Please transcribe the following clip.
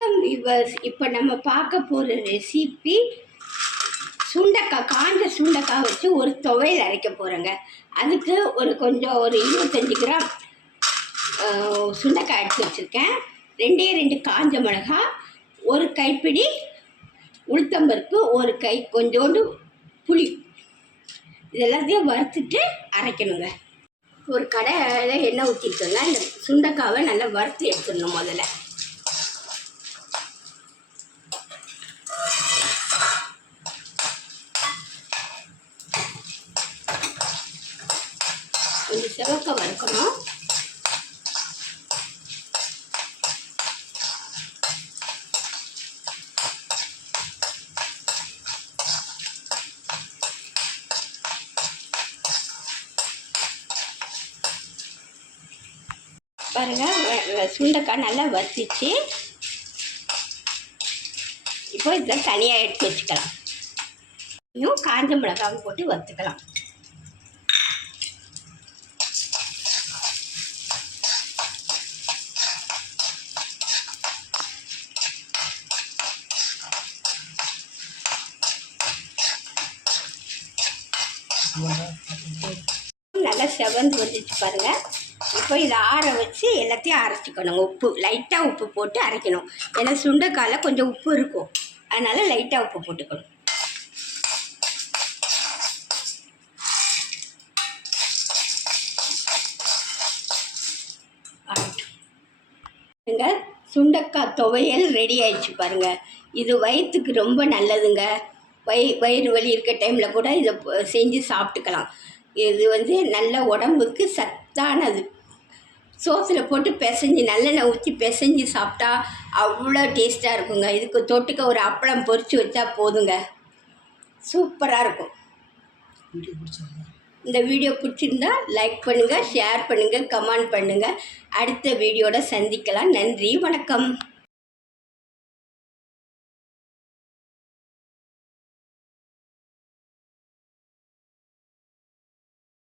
Viewers இப்போ நம்ம பார்க்க போகிற ரெசிபி சுண்டக்காய் காஞ்ச சுண்டக்காய் வச்சு ஒரு துவையல் அரைக்க போகிறேங்க அதுக்கு ஒரு கொஞ்சம் ஒரு இருபத்தஞ்சி கிராம் சுண்டக்காய் எடுத்து வச்சுருக்கேன். ரெண்டே ரெண்டு காஞ்ச மிளகா ஒரு கைப்பிடி உளுத்தம்பருப்பு ஒரு கை கொஞ்சோண்டு புளி. இது எல்லாத்தையும் வறுத்துட்டு அரைக்கணுங்க. ஒரு கடையில் எண்ணெய் ஊற்றிருக்கோங்க இந்த சுண்டக்காவை நல்லா வறுத்து எடுத்துடணும் முதல்ல. கொஞ்சம் சிவக்க வறுக்கணும். பாருங்கள் சுண்டைக்காய் நல்லா வறுத்துச்சு. இப்போ இதை தனியாக எடுத்து வச்சுக்கலாம். இன்னும் காஞ்ச மிளகாவும் போட்டு வறுத்துக்கலாம். நல்லா செவந்து வந்துச்சு பாருங்க. இப்போ இதை ஆற வச்சு எல்லாத்தையும் அரைச்சிக்கணும். உப்பு லைட்டாக உப்பு போட்டு அரைக்கணும். ஏன்னா சுண்டைக்காயில் கொஞ்சம் உப்பு இருக்கும். அதனால லைட்டாக உப்பு போட்டுக்கணும். சுண்டக்காய் துவையல் ரெடி ஆயிடுச்சு பாருங்க. இது வயிற்றுக்கு ரொம்ப நல்லதுங்க. வயி வயிறு வலி இருக்க டைமில் கூட இதை செஞ்சு சாப்பிட்டுக்கலாம். இது வந்து நல்ல உடம்புக்கு சத்தானது. சோத்தில் போட்டு பிசைஞ்சு நல்லெண்ணெய் ஊற்றி பிசைஞ்சு சாப்பிட்டா அவ்வளோ டேஸ்ட்டாக இருக்குங்க. இதுக்கு தொட்டுக்க ஒரு அப்பளம் பொரிச்சு வச்சா போதுங்க. சூப்பராக இருக்கும். இந்த வீடியோ பிடிச்சிருந்தா லைக் பண்ணுங்கள் ஷேர் பண்ணுங்கள் கமெண்ட் பண்ணுங்கள் அடுத்த வீடியோட சந்திக்கலாம். நன்றி வணக்கம்.